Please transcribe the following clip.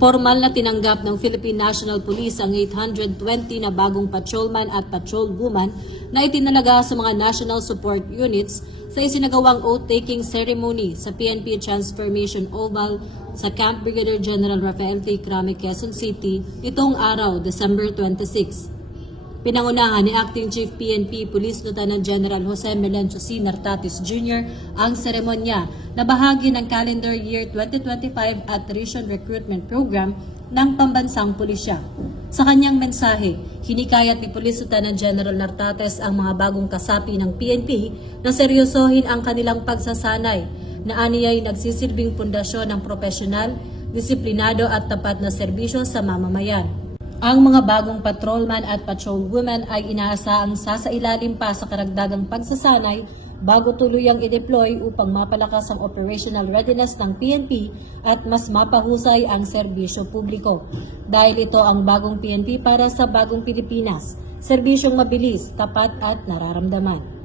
Formal na tinanggap ng Philippine National Police ang 820 na bagong patrolman at patrolwoman na itinalaga sa mga National Support Units sa isinagawang oath-taking ceremony sa PNP Transformation Oval sa Camp Brigadier General Rafael T. Crame, Quezon City nitong araw, December 26. Pinangunahan ni Acting Chief PNP Police Lieutenant General Jose Melencio C. Nartatis Jr. ang seremonya na bahagi ng calendar year 2025 Attrition Recruitment Program ng Pambansang Pulisya. Sa kanyang mensahe, hinikayat ni Police Lieutenant General Nartatis ang mga bagong kasapi ng PNP na seryosohin ang kanilang pagsasanay na aniyay nagsisilbing pundasyon ng propesyonal, disiplinado at tapat na serbisyo sa mamamayan. Ang mga bagong patrolman at patrolwoman ay inaasaang sasailalim pa sa karagdagang pagsasanay bago tuluyang i-deploy upang mapalakas ang operational readiness ng PNP at mas mapahusay ang serbisyo publiko. Dahil ito ang bagong PNP para sa bagong Pilipinas, serbisyong mabilis, tapat at nararamdaman.